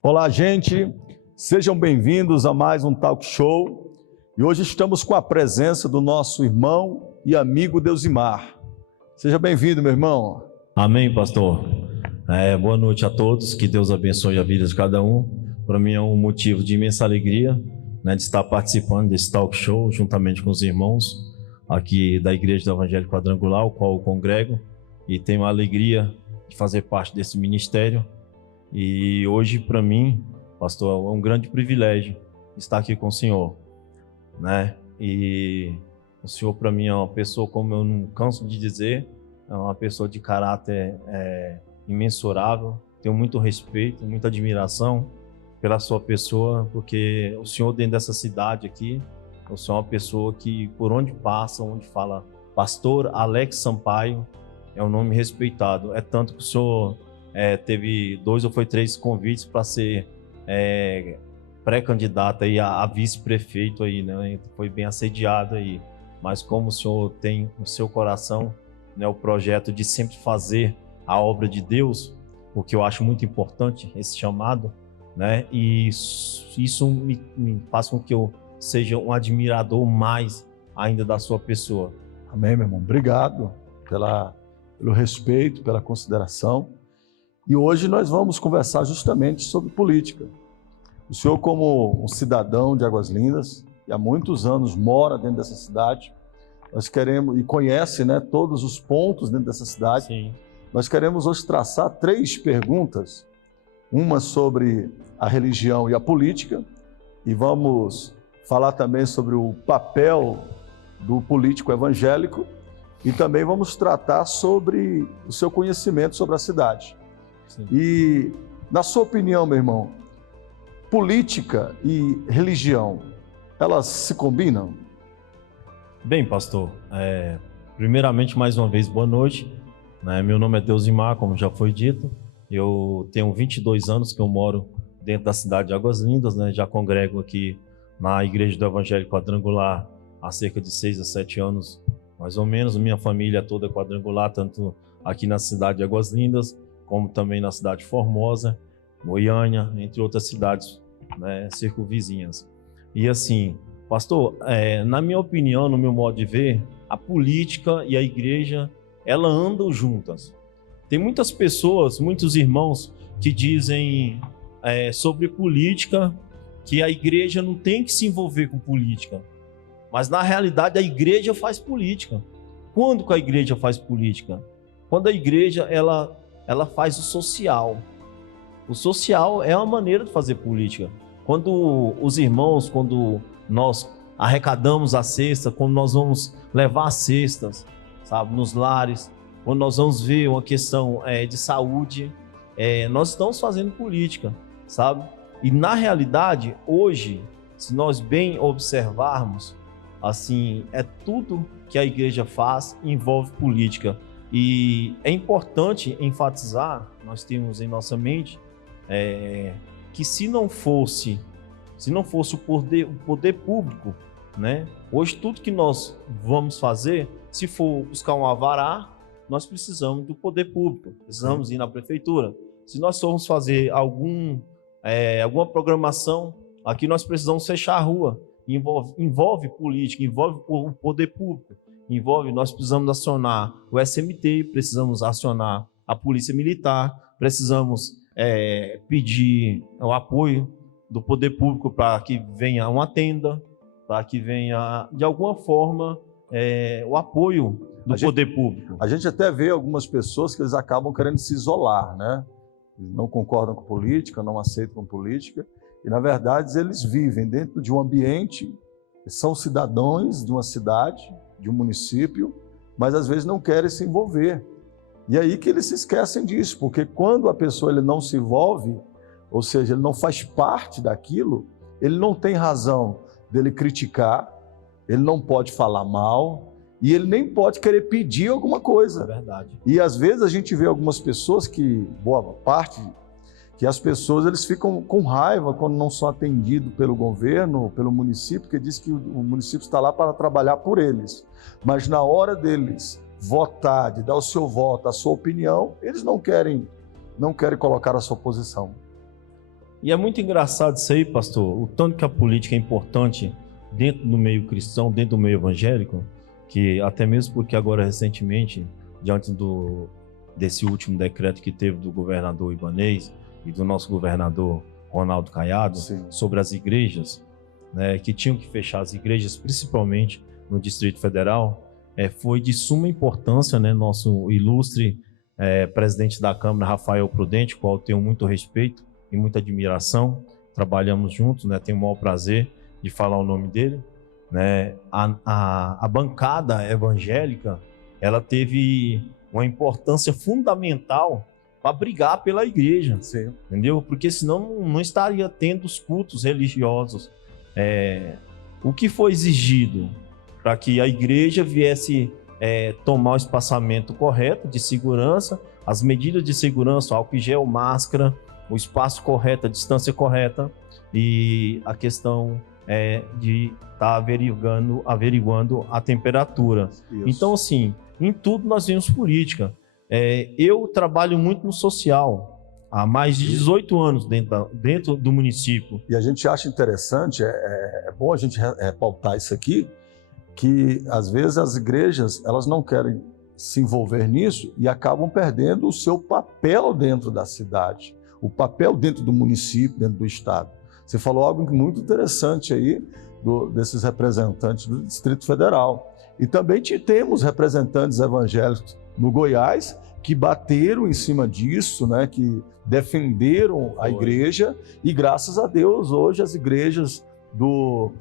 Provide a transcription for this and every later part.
Olá, gente, sejam bem-vindos a mais um talk show e hoje estamos com a presença do nosso irmão e amigo Deusimar. Seja bem-vindo, meu irmão. Amém, pastor. Boa noite a todos, que Deus abençoe a vida de cada um. Para mim é um motivo de imensa alegria, de estar participando desse talk show juntamente com os irmãos aqui da Igreja do Evangelho Quadrangular, o qual eu congrego, e tenho a alegria de fazer parte desse ministério. E hoje, para mim, pastor, é um grande privilégio estar aqui com o senhor, E o senhor, para mim, é uma pessoa, como eu não canso de dizer, é uma pessoa de caráter imensurável. Tenho muito respeito, muita admiração pela sua pessoa, porque o senhor, dentro dessa cidade aqui, o senhor é uma pessoa que, por onde passa, onde fala Pastor Alex Sampaio, é um nome respeitado. É tanto que o senhor teve 2 ou 3 convites para ser pré-candidato aí a vice-prefeito aí, Foi bem assediado aí, mas como o senhor tem no seu coração, o projeto de sempre fazer a obra de Deus, o que eu acho muito importante, esse chamado, E isso me faz com que eu seja um admirador mais ainda da sua pessoa. Amém, meu irmão. Obrigado pelo respeito, pela consideração. E hoje nós vamos conversar justamente sobre política. O senhor, como um cidadão de Águas Lindas, e há muitos anos mora dentro dessa cidade, nós queremos, e conhece todos os pontos dentro dessa cidade. Sim. Nós queremos hoje traçar 3 perguntas, uma sobre a religião e a política, e vamos falar também sobre o papel do político evangélico, e também vamos tratar sobre o seu conhecimento sobre a cidade. Sim. E, na sua opinião, meu irmão, política e religião, elas se combinam? Bem, pastor, primeiramente, mais uma vez, boa noite. Meu nome é Deusimar, como já foi dito. Eu tenho 22 anos que eu moro dentro da cidade de Águas Lindas, Já congrego aqui na Igreja do Evangelho Quadrangular há cerca de 6 a 7 anos, mais ou menos. Minha família toda é quadrangular, tanto aqui na cidade de Águas Lindas, como também na cidade de Formosa, Goiânia, entre outras cidades, circunvizinhas. E assim, pastor, na minha opinião, no meu modo de ver, a política e a igreja, elas andam juntas. Tem muitas pessoas, muitos irmãos que dizem sobre política que a igreja não tem que se envolver com política. Mas na realidade a igreja faz política. Quando que a igreja faz política? Quando a igreja ela faz o social. O social é uma maneira de fazer política. Quando os irmãos, quando nós arrecadamos a cesta, quando nós vamos levar as cestas, sabe, nos lares, quando nós vamos ver uma questão de saúde, nós estamos fazendo política, sabe? E na realidade, hoje, se nós bem observarmos, assim, tudo que a igreja faz envolve política. E é importante enfatizar, nós temos em nossa mente, que se não fosse o poder público, hoje tudo que nós vamos fazer, se for buscar um alvará, nós precisamos do poder público, precisamos ir na prefeitura. Se nós formos fazer alguma programação, aqui nós precisamos fechar a rua, envolve política, envolve o poder público. Nós precisamos acionar o SMT, precisamos acionar a Polícia Militar, precisamos pedir o apoio do poder público para que venha uma tenda, para que venha, de alguma forma, o apoio do poder público. A gente até vê algumas pessoas que eles acabam querendo se isolar, Não concordam com política, não aceitam política, e na verdade eles vivem dentro de um ambiente, são cidadãos de uma cidade, de um município, mas às vezes não querem se envolver. E aí que eles se esquecem disso, porque quando a pessoa ele não se envolve, ou seja, ele não faz parte daquilo, ele não tem razão dele criticar, ele não pode falar mal, e ele nem pode querer pedir alguma coisa. É verdade. E às vezes a gente vê algumas pessoas boa parte, que as pessoas eles ficam com raiva quando não são atendidos pelo governo, pelo município, porque diz que o município está lá para trabalhar por eles. Mas na hora deles votar, de dar o seu voto, a sua opinião, eles não querem colocar a sua posição. E é muito engraçado isso aí, pastor, o tanto que a política é importante dentro do meio cristão, dentro do meio evangélico, que até mesmo porque agora recentemente, diante desse último decreto que teve do governador Ibanez e do nosso governador Ronaldo Caiado, Sim. sobre as igrejas, né, que tinham que fechar as igrejas, principalmente no Distrito Federal, foi de suma importância, né, nosso ilustre presidente da Câmara, Rafael Prudente, qual eu tenho muito respeito e muita admiração, trabalhamos juntos, né, tenho o maior prazer de falar o nome dele, né, a bancada evangélica, ela teve uma importância fundamental para brigar pela igreja, Sim. entendeu? Porque senão não estaria tendo os cultos religiosos. O que foi exigido para que a igreja viesse tomar o espaçamento correto de segurança, as medidas de segurança, álcool em gel, máscara, o espaço correto, a distância correta e a questão de estar averiguando a temperatura. Isso. Então, assim, em tudo nós vemos política. Eu trabalho muito no social, há mais de 18 anos dentro do município. E a gente acha interessante, é bom a gente pautar isso aqui, que às vezes as igrejas elas não querem se envolver nisso e acabam perdendo o seu papel dentro da cidade, o papel dentro do município, dentro do estado. Você falou algo muito interessante aí desses representantes do Distrito Federal. E também temos representantes evangélicos no Goiás que bateram em cima disso, né, que defenderam a igreja e graças a Deus hoje as igrejas do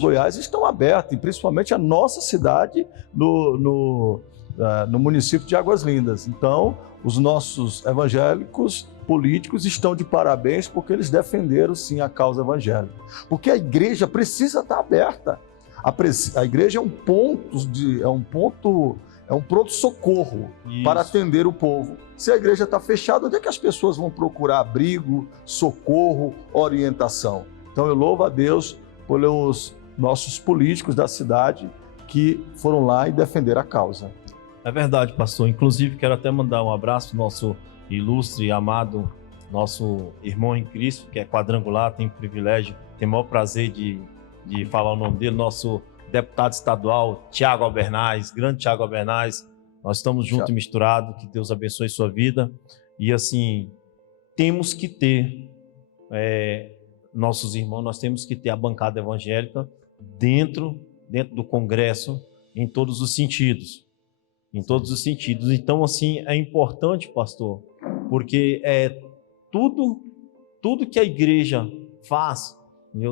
Goiás estão abertas, e principalmente a nossa cidade no município de Águas Lindas. Então, os nossos evangélicos políticos estão de parabéns porque eles defenderam sim a causa evangélica. Porque a igreja precisa estar aberta. A igreja é um pronto-socorro para atender o povo. Se a igreja está fechada, onde é que as pessoas vão procurar abrigo, socorro, orientação? Então eu louvo a Deus pelos nossos políticos da cidade que foram lá e defenderam a causa. É verdade, pastor. Inclusive, quero até mandar um abraço ao nosso ilustre e amado, nosso irmão em Cristo, que é quadrangular, tem privilégio, tem o maior prazer de falar o nome dele, nosso deputado estadual, Tiago Albernaz, grande Tiago Albernaz. Nós estamos juntos e misturados, que Deus abençoe sua vida. E assim, temos que ter, nossos irmãos, nós temos que ter a bancada evangélica dentro do Congresso, em todos os sentidos. Em todos os sentidos. Então, assim, é importante, pastor, porque tudo que a igreja faz,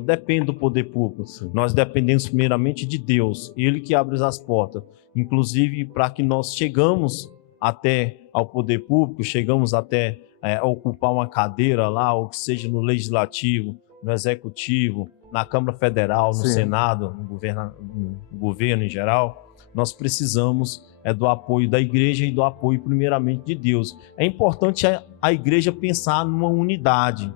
depende do poder público. Sim. Nós dependemos primeiramente de Deus, Ele que abre as portas. Inclusive, para que nós chegamos até ao poder público, chegamos até ocupar uma cadeira lá, ou que seja no Legislativo, no Executivo, na Câmara Federal, no Sim. Senado, no governo em geral, nós precisamos do apoio da igreja e do apoio primeiramente de Deus. É importante a igreja pensar numa unidade,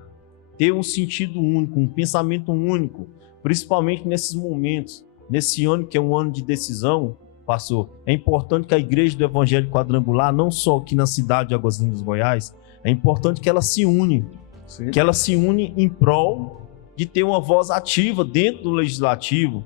ter um sentido único, um pensamento único, principalmente nesses momentos, nesse ano que é um ano de decisão, pastor. É importante que a igreja do Evangelho Quadrangular, não só aqui na cidade de Águas Lindas, Goiás, é importante que ela se une, Sim. que ela se une em prol de ter uma voz ativa dentro do Legislativo,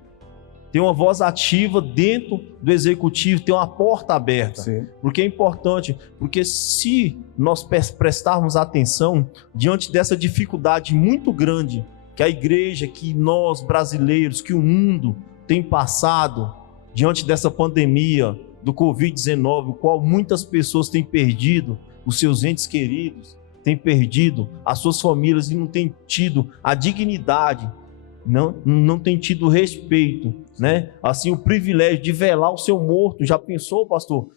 ter uma voz ativa dentro do Executivo, ter uma porta aberta. Sim. Porque é importante, porque se nós prestarmos atenção diante dessa dificuldade muito grande que a igreja, que nós brasileiros, que o mundo tem passado diante dessa pandemia do Covid-19, o qual muitas pessoas têm perdido os seus entes queridos, têm perdido as suas famílias e não têm tido a dignidade, não tem tido respeito, né? Assim, o privilégio de velar o seu morto. Já pensou, pastor?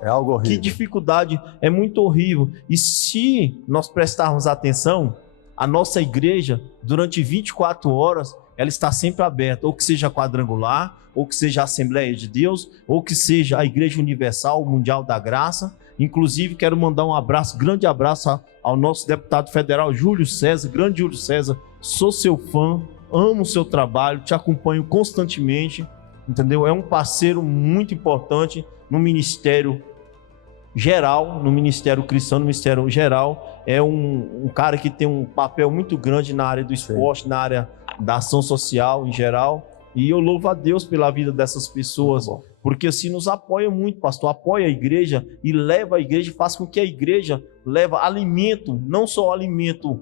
É algo horrível. Que dificuldade, é muito horrível. E se nós prestarmos atenção, a nossa igreja, durante 24 horas, ela está sempre aberta, ou que seja quadrangular, ou que seja a Assembleia de Deus, ou que seja a Igreja Universal Mundial da Graça. Inclusive, quero mandar um abraço, grande abraço ao nosso deputado federal, Júlio César, grande Júlio César. Sou seu fã, amo o seu trabalho, te acompanho constantemente, entendeu? É um parceiro muito importante no ministério geral, no ministério cristão, no ministério geral, é um cara que tem um papel muito grande na área do esporte, na área da ação social em geral. E eu louvo a Deus pela vida dessas pessoas, porque assim nos apoia muito, pastor, apoia a igreja e leva a igreja, faz com que a igreja leve alimento, não só alimento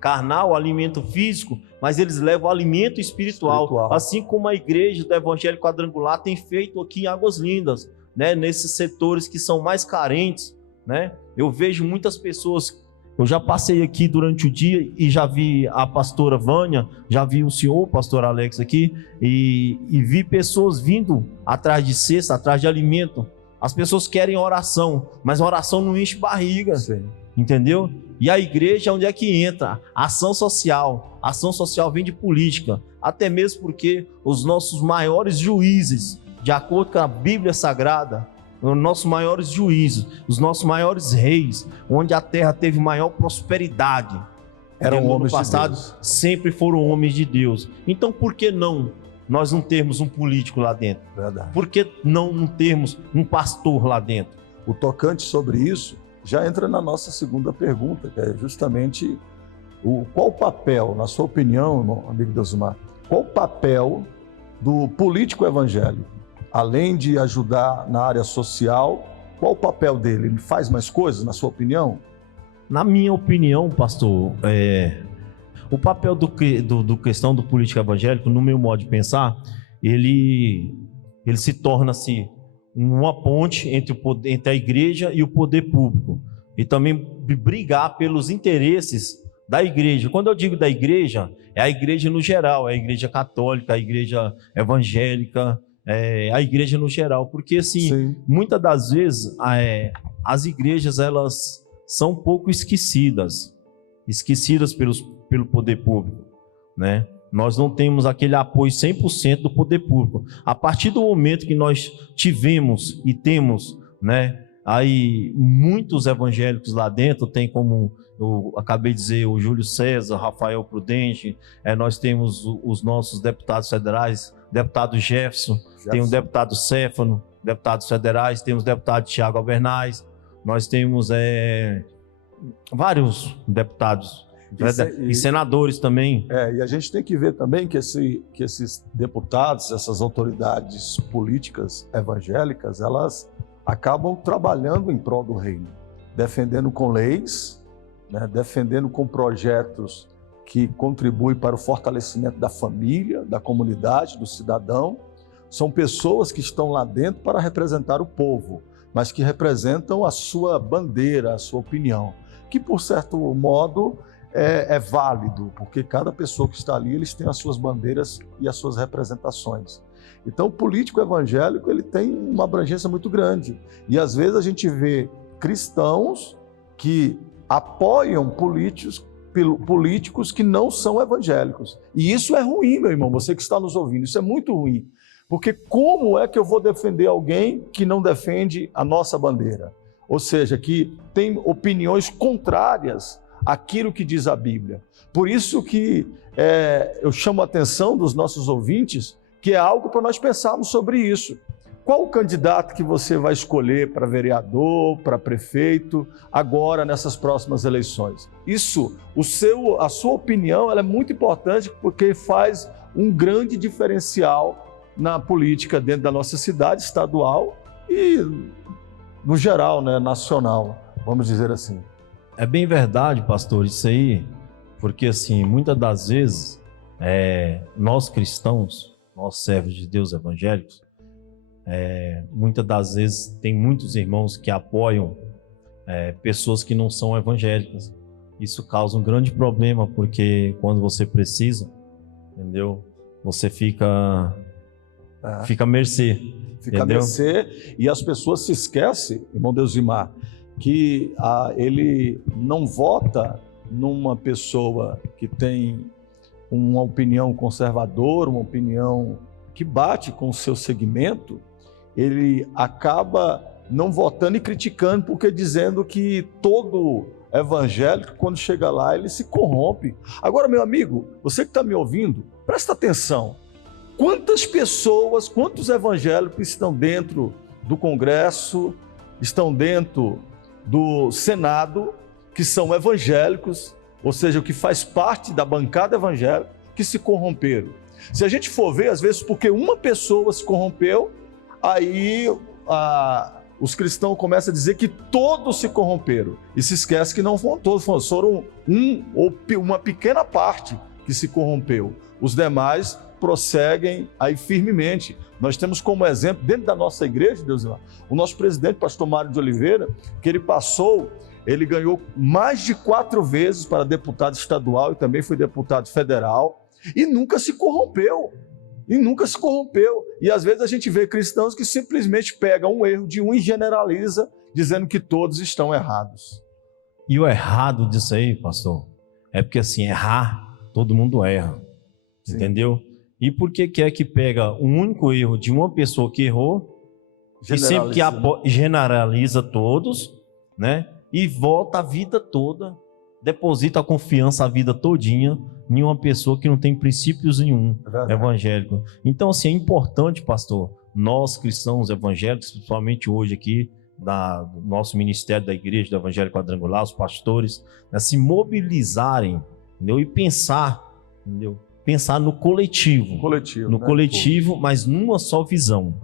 carnal, alimento físico, mas eles levam alimento espiritual. Assim como a igreja do Evangelho Quadrangular tem feito aqui em Águas Lindas, né, nesses setores que são mais carentes, né? Eu vejo muitas pessoas. Eu já passei aqui durante o dia e já vi a pastora Vânia, já vi o senhor, o pastor Alex aqui, e vi pessoas vindo atrás de cesta, atrás de alimento. As pessoas querem oração, mas a oração não enche barriga, entendeu? E a igreja, onde é que entra? Ação social. Ação social vem de política, até mesmo porque os nossos maiores juízes, de acordo com a Bíblia Sagrada, os nossos maiores juízes, os nossos maiores reis, onde a terra teve maior prosperidade, eram homens passado, de Deus. Sempre foram homens de Deus. Então, por que nós não termos um político lá dentro? Verdade. Por que não termos um pastor lá dentro? O tocante sobre isso já entra na nossa segunda pergunta, que é justamente qual o papel, na sua opinião, amigo Deusmar, qual o papel do político evangélico? Além de ajudar na área social, qual o papel dele? Ele faz mais coisas, na sua opinião? Na minha opinião, pastor, o papel do questão do político evangélico, no meu modo de pensar, ele se torna-se uma ponte entre a igreja e o poder público. E também brigar pelos interesses da igreja. Quando eu digo da igreja, é a igreja no geral, é a igreja católica, a igreja evangélica, a igreja no geral, porque assim, muitas das vezes as igrejas elas são um pouco esquecidas pelo poder público, né? Nós não temos aquele apoio 100% do poder público. A partir do momento que nós tivemos e temos, né, aí muitos evangélicos lá dentro, tem como eu acabei de dizer, o Júlio César, Rafael Prudente, nós temos os nossos deputados federais, deputado Jefferson, tem o deputado Céfano, deputados federais, temos o deputado Tiago Albernaz, nós temos vários deputados e senadores também. E a gente tem que ver também que esses deputados, essas autoridades políticas evangélicas, elas acabam trabalhando em prol do reino, defendendo com leis, né, defendendo com projetos que contribuem para o fortalecimento da família, da comunidade, do cidadão. São pessoas que estão lá dentro para representar o povo, mas que representam a sua bandeira, a sua opinião, que por certo modo é válido, porque cada pessoa que está ali, eles têm as suas bandeiras e as suas representações. Então o político evangélico ele tem uma abrangência muito grande, e às vezes a gente vê cristãos que apoiam políticos que não são evangélicos. E isso é ruim, meu irmão, você que está nos ouvindo, isso é muito ruim. Porque como é que eu vou defender alguém que não defende a nossa bandeira? Ou seja, que tem opiniões contrárias àquilo que diz a Bíblia. Por isso que eu chamo a atenção dos nossos ouvintes, que é algo para nós pensarmos sobre isso. Qual o candidato que você vai escolher para vereador, para prefeito, agora nessas próximas eleições? Isso, a sua opinião, ela é muito importante porque faz um grande diferencial na política dentro da nossa cidade, estadual e no geral, né, nacional, vamos dizer assim. É bem verdade, pastor, isso aí, porque assim, muitas das vezes, nós cristãos, nós servos de Deus evangélicos, muitas das vezes tem muitos irmãos que apoiam pessoas que não são evangélicas. Isso causa um grande problema, porque quando você precisa, entendeu? Você fica à mercê. Fica à mercê, e as pessoas se esquecem, irmão Deusmar, que ele não vota numa pessoa que tem uma opinião conservadora, uma opinião que bate com o seu segmento. Ele acaba não votando e criticando, porque dizendo que todo evangélico, quando chega lá, ele se corrompe. Agora, meu amigo, você que está me ouvindo, presta atenção. Quantas pessoas, quantos evangélicos estão dentro do Congresso, estão dentro do Senado, que são evangélicos, ou seja, o que faz parte da bancada evangélica, que se corromperam. Se a gente for ver, às vezes, porque uma pessoa se corrompeu, aí os cristãos começam a dizer que todos se corromperam. E se esquece que não foram todos, foram uma pequena parte que se corrompeu. Os demais prosseguem aí firmemente. Nós temos como exemplo, dentro da nossa igreja, Deus irmão, o nosso presidente, pastor Mário de Oliveira, que ele ganhou mais de 4 vezes para deputado estadual e também foi deputado federal e nunca se corrompeu. E às vezes a gente vê cristãos que simplesmente pegam um erro de um e generaliza, dizendo que todos estão errados. E o errado disso aí, pastor, é porque assim, errar, todo mundo erra. Sim. Entendeu? E por que é que pega um único erro de uma pessoa que errou e sempre que generaliza todos, né? E volta a vida toda, deposita a confiança a vida todinha em uma pessoa que não tem princípios nenhum evangélico. Então, assim, é importante, pastor, nós cristãos evangélicos, principalmente hoje aqui, do nosso ministério da Igreja do Evangelho Quadrangular, os pastores, né, se mobilizarem, entendeu? E pensar, entendeu? Pensar no coletivo. No coletivo, mas numa só visão.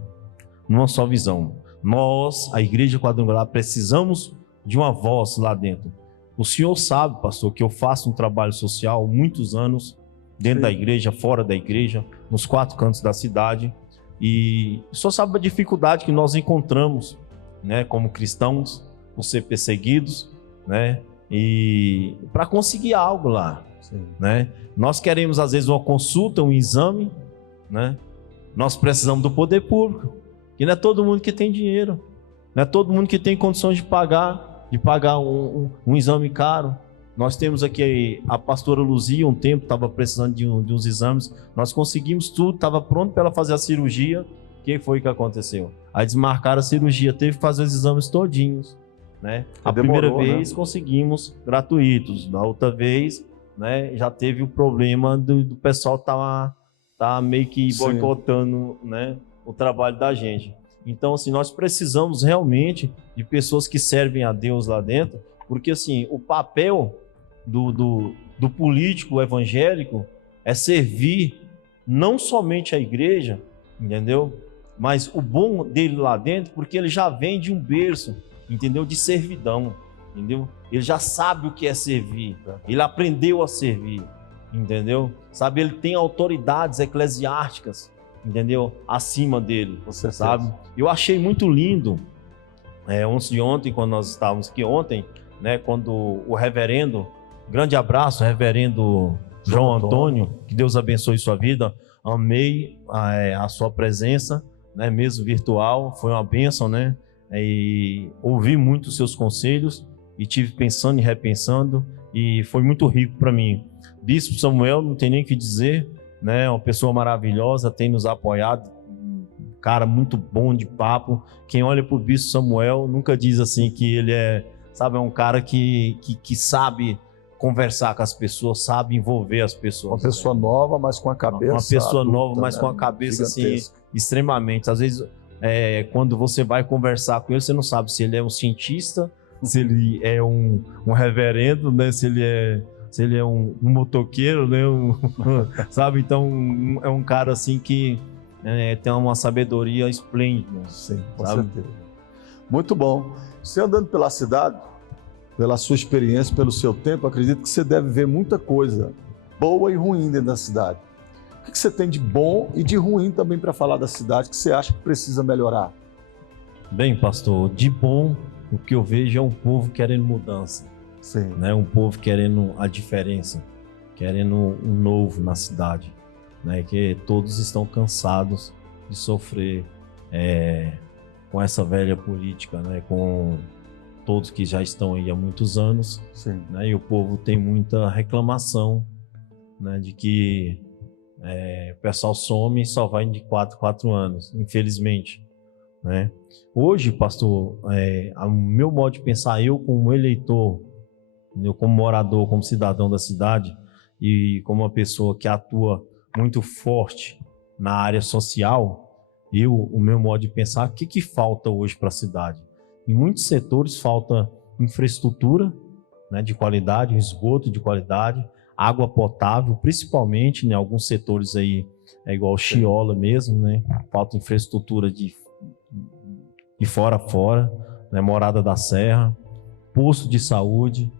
Nós, a Igreja Quadrangular, precisamos de uma voz lá dentro. O senhor sabe, pastor, que eu faço um trabalho social há muitos anos, dentro da igreja, fora da igreja, nos 4 cantos da cidade. E o senhor sabe a dificuldade que nós encontramos, né, como cristãos, por ser perseguidos, né, e para conseguir algo lá. Né? Nós queremos, às vezes, uma consulta, um exame, né? Nós precisamos do poder público, que não é todo mundo que tem dinheiro, não é todo mundo que tem condições de pagar um exame caro. Nós temos aqui a pastora Luzia, um tempo estava precisando de uns exames, nós conseguimos tudo, estava pronto para ela fazer a cirurgia. O que foi que aconteceu? Aí desmarcaram a cirurgia, teve que fazer os exames todinhos, né? A primeira vez, né, conseguimos gratuitos, na outra vez, né, já teve o problema do pessoal tá meio que boicotando, né, o trabalho da gente. Então, assim, nós precisamos realmente de pessoas que servem a Deus lá dentro, porque, assim, o papel do político evangélico é servir não somente a igreja, entendeu? Mas o bom dele lá dentro, porque ele já vem de um berço, entendeu? De servidão, entendeu? Ele já sabe o que é servir, ele aprendeu a servir, entendeu? Sabe, ele tem autoridades eclesiásticas, entendeu? Acima dele, sabe? Eu achei muito lindo, ontem, quando nós estávamos aqui ontem, né, quando o reverendo, grande abraço, reverendo João Antônio, que Deus abençoe sua vida, amei a sua presença, né, mesmo virtual, foi uma bênção, né, e ouvi muito os seus conselhos e tive pensando e repensando e foi muito rico para mim. Bispo Samuel, não tem nem o que dizer, né, uma pessoa maravilhosa, tem nos apoiado, cara muito bom de papo. Quem olha para o Bispo Samuel nunca diz assim que ele é um cara que sabe conversar com as pessoas, sabe envolver as pessoas. Uma pessoa nova, mas com a cabeça Uma pessoa adulta, nova, mas com a cabeça assim, extremamente. Às vezes, quando você vai conversar com ele, você não sabe se ele é um cientista, se ele é um reverendo, né? Se ele é um motoqueiro, né? Sabe? Então, é um cara assim que tem uma sabedoria esplêndida. Sim, com certeza. Muito bom. Você andando pela cidade, pela sua experiência, pelo seu tempo, acredito que você deve ver muita coisa boa e ruim dentro da cidade. O que você tem de bom e de ruim também para falar da cidade que você acha que precisa melhorar? Bem, pastor, de bom, o que eu vejo é um povo querendo mudança. Sim. Né? Um povo querendo a diferença, querendo um novo na cidade. Né? Que todos estão cansados de sofrer com essa velha política, né? Com todos que já estão aí há muitos anos. Sim. Né? E o povo tem muita reclamação, né? De que o pessoal some e só vai de 4 anos, infelizmente. Né? Hoje, pastor, o meu modo de pensar, eu como eleitor, eu como morador, como cidadão da cidade e como uma pessoa que atua muito forte na área social, o meu modo de pensar, o que falta hoje para a cidade? Em muitos setores falta infraestrutura, né, de qualidade, esgoto de qualidade, água potável, principalmente em alguns setores aí, é igual Chiola mesmo, né? Falta infraestrutura de fora a fora, né? Morada da Serra, posto de saúde,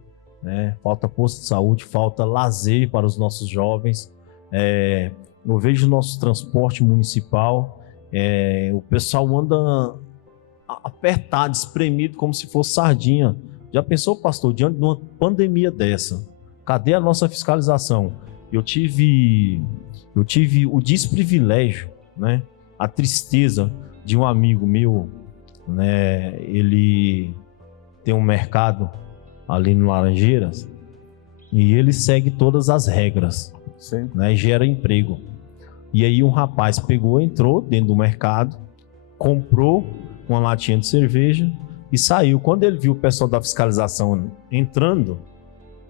né? Falta posto de saúde, falta lazer para os nossos jovens. Eu vejo o nosso transporte municipal, o pessoal anda apertado, espremido, como se fosse sardinha. Já pensou, pastor, diante de uma pandemia dessa, cadê a nossa fiscalização? Eu tive o desprivilégio, né? A tristeza de um amigo meu, né? Ele tem um mercado ali no Laranjeiras e ele segue todas as regras, né? E gera emprego. E aí um rapaz entrou dentro do mercado, comprou uma latinha de cerveja e saiu. Quando ele viu o pessoal da fiscalização entrando,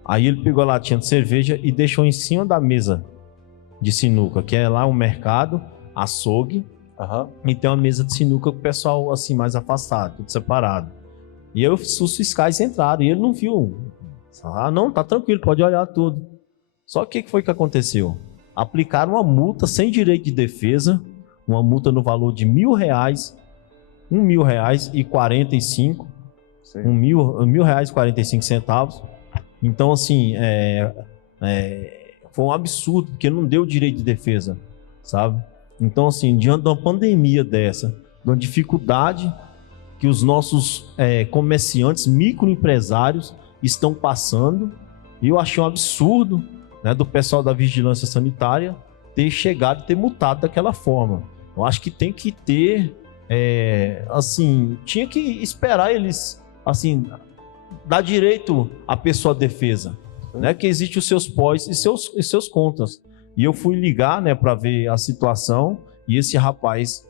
aí ele pegou a latinha de cerveja e deixou em cima da mesa de sinuca, que é lá um mercado, açougue, e tem uma mesa de sinuca com o pessoal assim mais afastado, tudo separado. E aí os fiscais entraram e ele não viu. Ah, não, tá tranquilo, pode olhar tudo. Só que o que foi que aconteceu? Aplicaram uma multa sem direito de defesa, uma multa no valor de R$1.000, R$1.045, R$1.045. Então, assim, foi um absurdo, porque não deu direito de defesa, sabe? Então, assim, diante de uma pandemia dessa, de uma dificuldade que os nossos comerciantes, microempresários estão passando, e eu achei um absurdo, né, do pessoal da vigilância sanitária ter chegado e ter multado daquela forma. Eu acho que tem que ter, assim, tinha que esperar eles, assim, dar direito à pessoa defesa, né, que existe os seus pós e seus contras. E eu fui ligar, né, para ver a situação, e esse rapaz,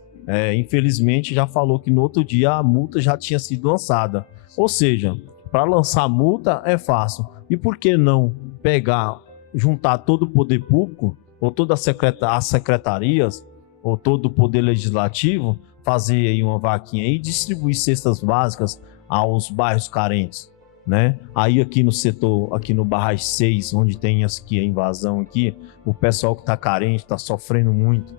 infelizmente, já falou que no outro dia a multa já tinha sido lançada. Ou seja, para lançar a multa é fácil. E por que não juntar todo o poder público, ou todas as secretarias, ou todo o poder legislativo, fazer aí uma vaquinha e distribuir cestas básicas aos bairros carentes, né? Aí aqui no setor, aqui no Barragem 6, onde tem aqui a invasão aqui, o pessoal que está carente, está sofrendo muito,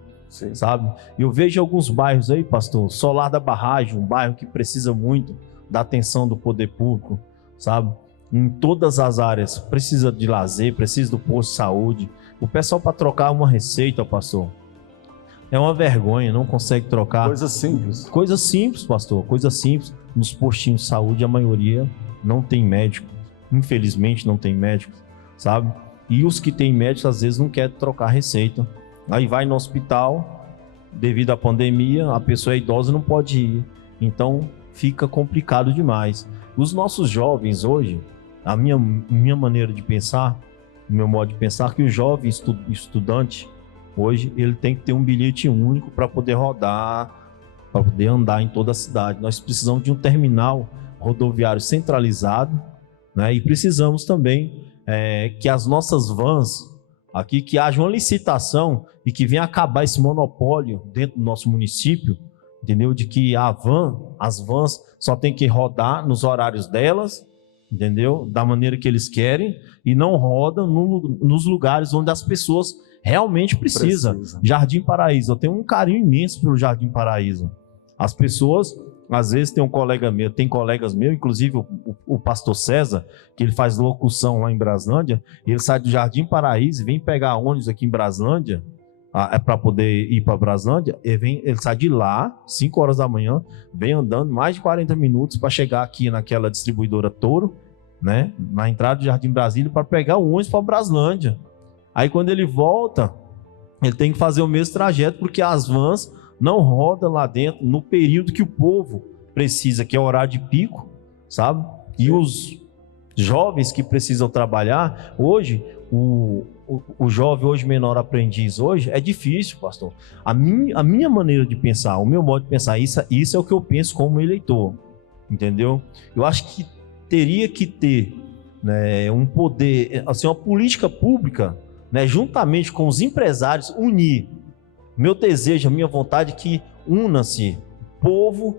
sabe? Eu vejo alguns bairros aí, pastor, Solar da Barragem, um bairro que precisa muito da atenção do poder público, sabe? Em todas as áreas, precisa de lazer, precisa do posto de saúde. O pessoal, para trocar uma receita, pastor, é uma vergonha, não consegue trocar. Coisa simples. Coisa simples, pastor, coisa simples. Nos postinhos de saúde, a maioria não tem médico. Infelizmente, não tem médico, sabe? E os que têm médico, às vezes, não querem trocar receita. Aí vai no hospital, devido à pandemia, a pessoa é idosa, não pode ir. Então, fica complicado demais. Os nossos jovens hoje, a minha maneira de pensar, o meu modo de pensar, que o jovem estudante, hoje, ele tem que ter um bilhete único para poder rodar, para poder andar em toda a cidade. Nós precisamos de um terminal rodoviário centralizado, né? E precisamos também que as nossas vans, aqui, que haja uma licitação e que venha acabar esse monopólio dentro do nosso município, entendeu? De que as vans só tem que rodar nos horários delas, entendeu? Da maneira que eles querem, e não rodam nos lugares onde as pessoas realmente precisam. Jardim Paraíso, eu tenho um carinho imenso pelo Jardim Paraíso. As pessoas, às vezes, tem colegas meus, inclusive o pastor César, que ele faz locução lá em Braslândia, ele sai do Jardim Paraíso e vem pegar ônibus aqui em Braslândia, para poder ir para Braslândia. Ele sai de lá, 5 horas da manhã, vem andando mais de 40 minutos para chegar aqui naquela distribuidora Toro, né, na entrada do Jardim Brasília, para pegar o ônibus para Braslândia. Aí quando ele volta, ele tem que fazer o mesmo trajeto, porque as vans não rodam lá dentro no período que o povo precisa, que é o horário de pico, sabe? E os jovens que precisam trabalhar, hoje, o jovem hoje, menor aprendiz hoje, é difícil, pastor. A minha maneira de pensar, o meu modo de pensar, isso é o que eu penso como eleitor, entendeu? Eu acho que teria que ter, né, um poder, assim, uma política pública, né, juntamente com os empresários, unir. Meu desejo, a minha vontade é que una-se povo,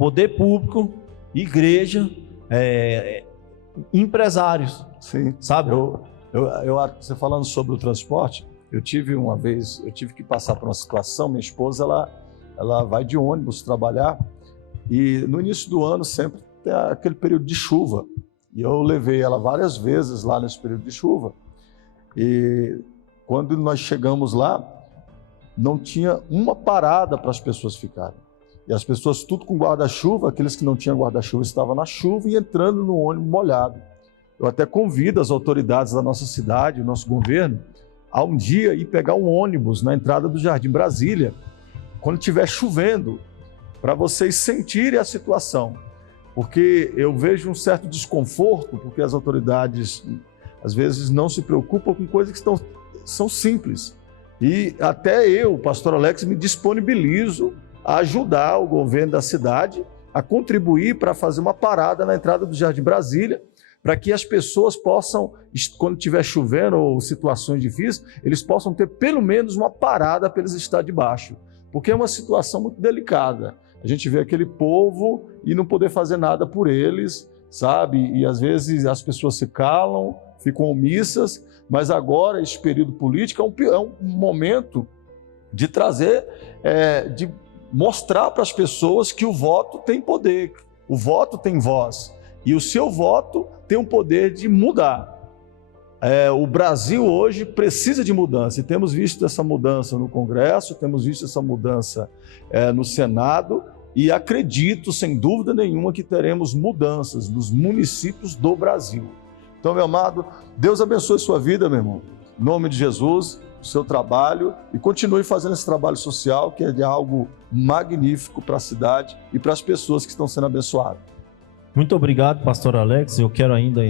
poder público, igreja, empresários. Sim. Sabe? Você falando sobre o transporte, eu tive que passar por uma situação, minha esposa, ela vai de ônibus trabalhar e no início do ano sempre tem aquele período de chuva. E eu levei ela várias vezes lá nesse período de chuva. E quando nós chegamos lá, não tinha uma parada para as pessoas ficarem. E as pessoas tudo com guarda-chuva, aqueles que não tinham guarda-chuva estavam na chuva e entrando no ônibus molhado. Eu até convido as autoridades da nossa cidade, o nosso governo, a um dia ir pegar um ônibus na entrada do Jardim Brasília, quando estiver chovendo, para vocês sentirem a situação. Porque eu vejo um certo desconforto, porque as autoridades, às vezes, não se preocupam com coisas que são simples. E até eu, pastor Alex, me disponibilizo a ajudar o governo da cidade a contribuir para fazer uma parada na entrada do Jardim Brasília, para que as pessoas possam, quando estiver chovendo ou situações difíceis, eles possam ter pelo menos uma parada para eles estar debaixo, porque é uma situação muito delicada. A gente vê aquele povo e não poder fazer nada por eles, sabe? E às vezes as pessoas se calam, ficam omissas, mas agora esse período político é um momento de trazer, de mostrar para as pessoas que o voto tem poder, o voto tem voz. E o seu voto tem o poder de mudar. O Brasil hoje precisa de mudança, e temos visto essa mudança no Congresso, temos visto essa mudança no Senado, e acredito, sem dúvida nenhuma, que teremos mudanças nos municípios do Brasil. Então, meu amado, Deus abençoe sua vida, meu irmão. Em nome de Jesus, o seu trabalho, e continue fazendo esse trabalho social, que é de algo magnífico para a cidade e para as pessoas que estão sendo abençoadas. Muito obrigado, pastor Alex. Eu quero ainda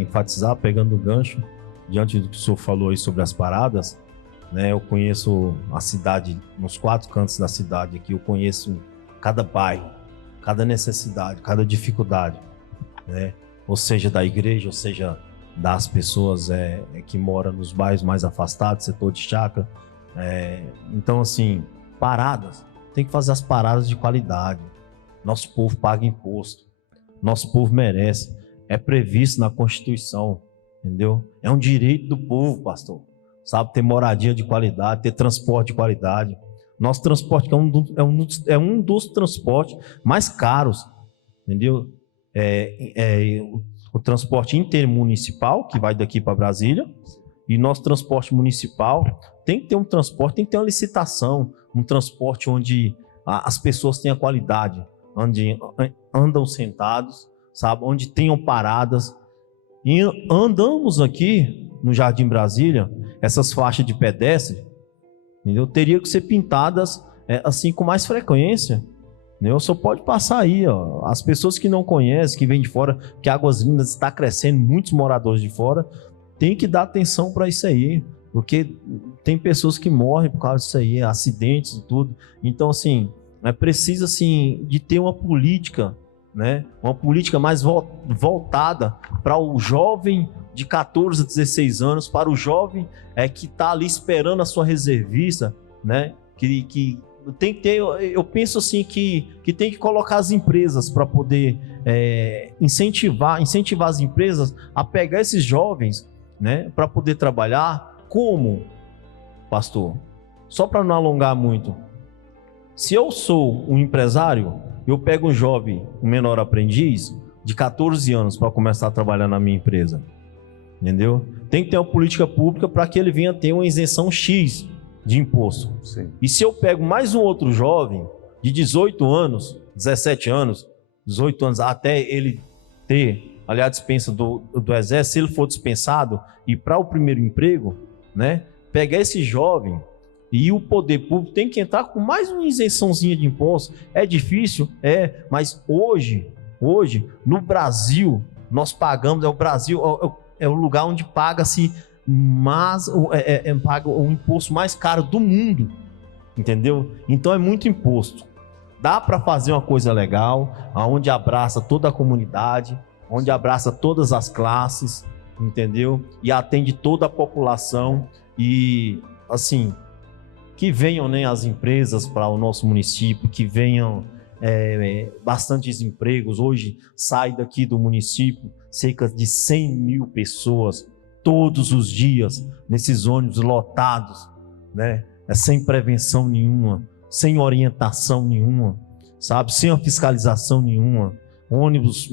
enfatizar, pegando o gancho, diante do que o senhor falou aí sobre as paradas, né? Eu conheço a cidade, nos 4 cantos da cidade aqui, eu conheço cada bairro, cada necessidade, cada dificuldade, né? Ou seja, da igreja, ou seja, das pessoas que moram nos bairros mais afastados, setor de chácara. Então, assim, paradas, tem que fazer as paradas de qualidade. Nosso povo paga imposto. Nosso povo merece, é previsto na Constituição, entendeu? É um direito do povo, pastor, sabe? Ter moradia de qualidade, ter transporte de qualidade. Nosso transporte é um dos transportes mais caros, entendeu? O transporte intermunicipal, que vai daqui para Brasília, e nosso transporte municipal tem que ter um transporte, tem que ter uma licitação, um transporte onde as pessoas tenham qualidade, onde andam sentados, sabe? Onde tenham paradas. E andamos aqui no Jardim Brasília, essas faixas de pedestre, entendeu? Teriam que ser pintadas assim com mais frequência, entendeu? Só pode passar aí, ó. As pessoas que não conhecem, que vêm de fora, que Águas Lindas está crescendo, muitos moradores de fora, tem que dar atenção para isso aí, porque tem pessoas que morrem por causa disso aí, acidentes e tudo. Então, assim, precisa, assim, de ter uma política, né? Uma política mais voltada para o jovem de 14 a 16 anos, para o jovem que está ali esperando a sua reservista, né? Que tem que ter, eu penso assim que tem que colocar as empresas para poder incentivar as empresas a pegar esses jovens, né? Para poder trabalhar. Como, pastor? Só para não alongar muito. Se eu sou um empresário, eu pego um jovem, um menor aprendiz, de 14 anos para começar a trabalhar na minha empresa. Entendeu? Tem que ter uma política pública para que ele venha ter uma isenção X de imposto. Sim. E se eu pego mais um outro jovem de 18 anos, 17 anos, 18 anos, até ele ter, aliás, dispensa do exército, se ele for dispensado e para o primeiro emprego, né? Pegar esse jovem e o poder público tem que entrar com mais uma isençãozinha de imposto. É difícil? Mas hoje, no Brasil, nós pagamos, o Brasil é o lugar onde paga-se paga o imposto mais caro do mundo, entendeu? Então é muito imposto. Dá para fazer uma coisa legal, onde abraça toda a comunidade, onde abraça todas as classes, entendeu? E atende toda a população e, assim, que venham, né, as empresas para o nosso município, que venham bastantes empregos. Hoje sai daqui do município cerca de 100 mil pessoas todos os dias nesses ônibus lotados, né? Sem prevenção nenhuma, sem orientação nenhuma, sabe? Sem fiscalização nenhuma. Ônibus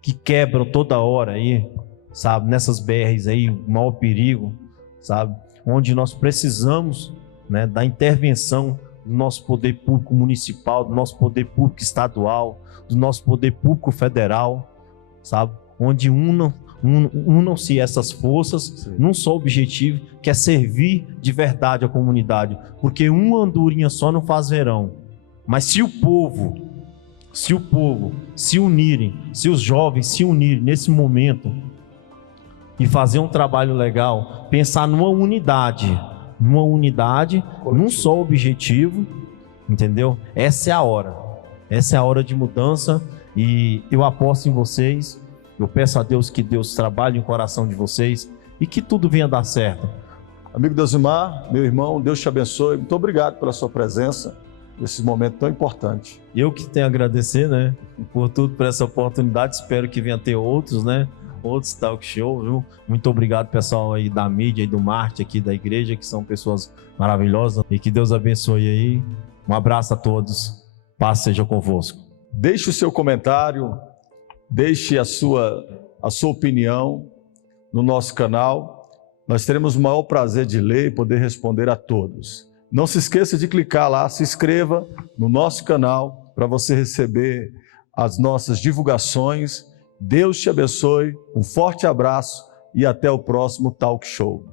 que quebram toda hora aí, sabe? Nessas BRs aí, o maior perigo, sabe? Onde nós precisamos, né, da intervenção do nosso poder público municipal, do nosso poder público estadual, do nosso poder público federal, sabe? Onde unam-se essas forças. Sim. Num só objetivo, que é servir de verdade a comunidade. Porque uma andorinha só não faz verão. Mas se o povo se unirem, se os jovens se unirem nesse momento e fazer um trabalho legal, pensar numa unidade, num só objetivo, entendeu? Essa é a hora de mudança, e eu aposto em vocês. Eu peço a Deus que Deus trabalhe no coração de vocês e que tudo venha dar certo. Amigo Deusimar, meu irmão, Deus te abençoe. Muito obrigado pela sua presença nesse momento tão importante. Eu que tenho a agradecer, né, por tudo, por essa oportunidade. Espero que venha ter outros, né, outros talk show, viu? Muito obrigado, pessoal aí da mídia e do marketing aqui da igreja, que são pessoas maravilhosas, e que Deus abençoe aí. Um abraço a todos. Paz seja convosco. Deixe o seu comentário, deixe a sua opinião no nosso canal. Nós teremos o maior prazer de ler e poder responder a todos. Não se esqueça de clicar lá, se inscreva no nosso canal para você receber as nossas divulgações. Deus te abençoe, um forte abraço e até o próximo Talk Show.